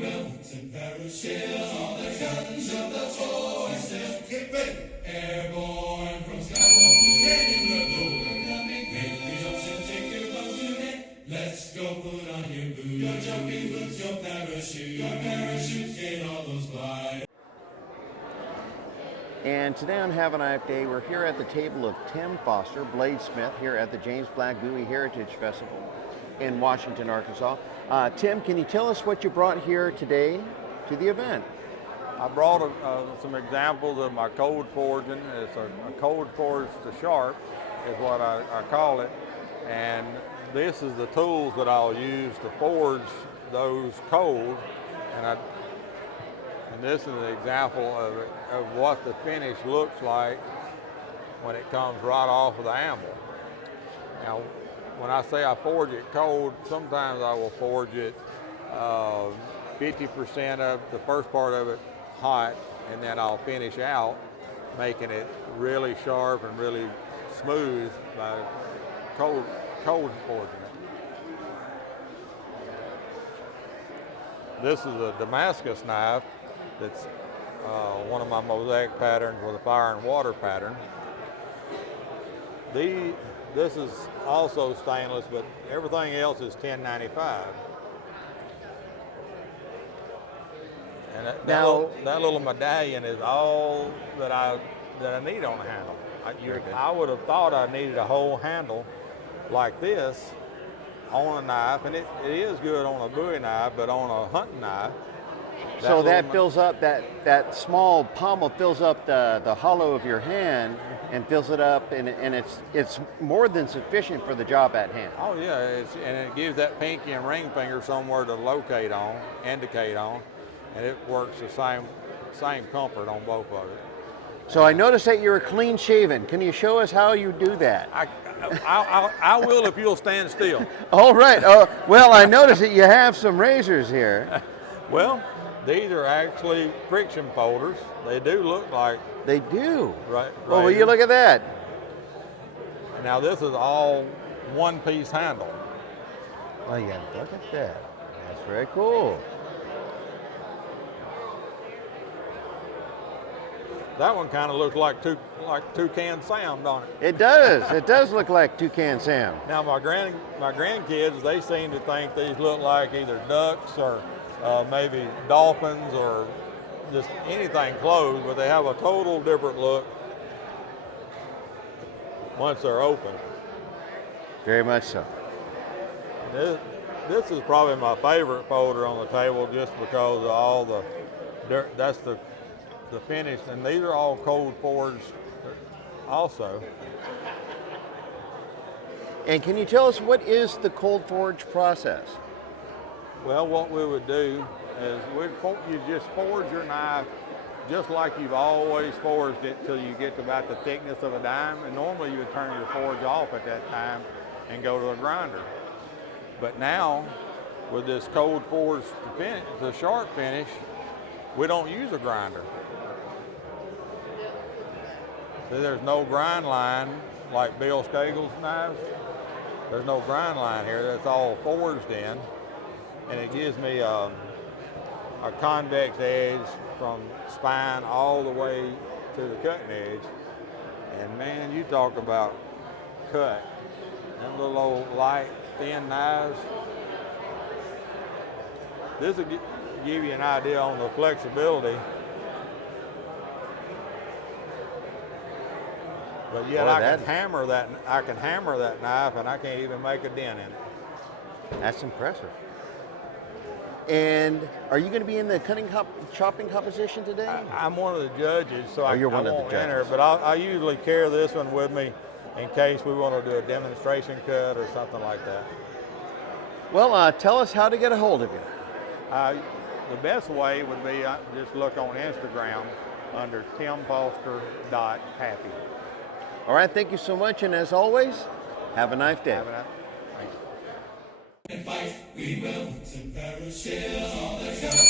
will and parachute all the guns of the forces. Get ready. Airborne from skies up to in the golden coming. Make your jumps and take your boats today. Let's go put on your boots, your jumping boots, your parachutes, get all those fly. And today on Have a Nice Day, we're here at the table of Tim Foster, bladesmith, here at the James Black Bowie Heritage Festival in Washington, Arkansas. Tim, can you tell us what you brought here today to the event? I brought some examples of my code forging. It's a code forged to sharp is what I call it. And this is the tools that I'll use to forge those codes. And this is an example of what the finish looks like when it comes right off of the anvil. Now, when I say I forge it cold, sometimes I will forge it 50% of the first part of it hot, and then I'll finish out making it really sharp and really smooth by cold forging it. This is a Damascus knife. That's one of my mosaic patterns with a fire and water pattern. This is also stainless, but everything else is 1095. And that little medallion is all that I need on the handle. I would have thought I needed a whole handle like this on a knife, and it is good on a Bowie knife, but on a hunting knife. So that fills up, that small pommel fills up the hollow of your hand and fills it up, and it's more than sufficient for the job at hand. Oh yeah, and it gives that pinky and ring finger somewhere to locate on, indicate on, and it works the same comfort on both of it. So I noticed that you're clean shaven. Can you show us how you do that? I will if you'll stand still. All right. Well, I noticed that you have some razors here. Well, these are actually friction folders. They do look like. They do. Right. Well, will you look at that? Now this is all one-piece handle. Oh yeah, look at that. That's very cool. That one kind of looks like Toucan Sam, don't it? It does. It does look like Toucan Sam. Now my grandkids, they seem to think these look like either ducks or maybe dolphins or just anything closed, but they have a total different look once they're open. Very much so. This is probably my favorite folder on the table just because of all the dirt. That's the finish, and these are all cold forged also. And can you tell us what is the cold forge process? Well, what we would do is you just forge your knife just like you've always forged it till you get to about the thickness of a dime, and normally you would turn your forge off at that time and go to a grinder. But now, with this cold forged finish, the sharp finish, we don't use a grinder. So there's no grind line like Bill Skagel's knives. There's no grind line here. That's all forged in. And it gives me a convex edge from spine all the way to the cutting edge. And man, you talk about cut. Them little old light, thin knives. This will give you an idea on the flexibility. But yet I can hammer that knife and I can't even make a dent in it. That's impressive. And are you going to be in the chopping competition today? I'm one of the judges, so I won't enter. But I usually carry this one with me in case we want to do a demonstration cut or something like that. Well, tell us how to get a hold of you. The best way would be just look on Instagram under timfoster.happy. All right, thank you so much, and as always, have a nice day. Have a nice. And fight, we will, and parachute all the guns.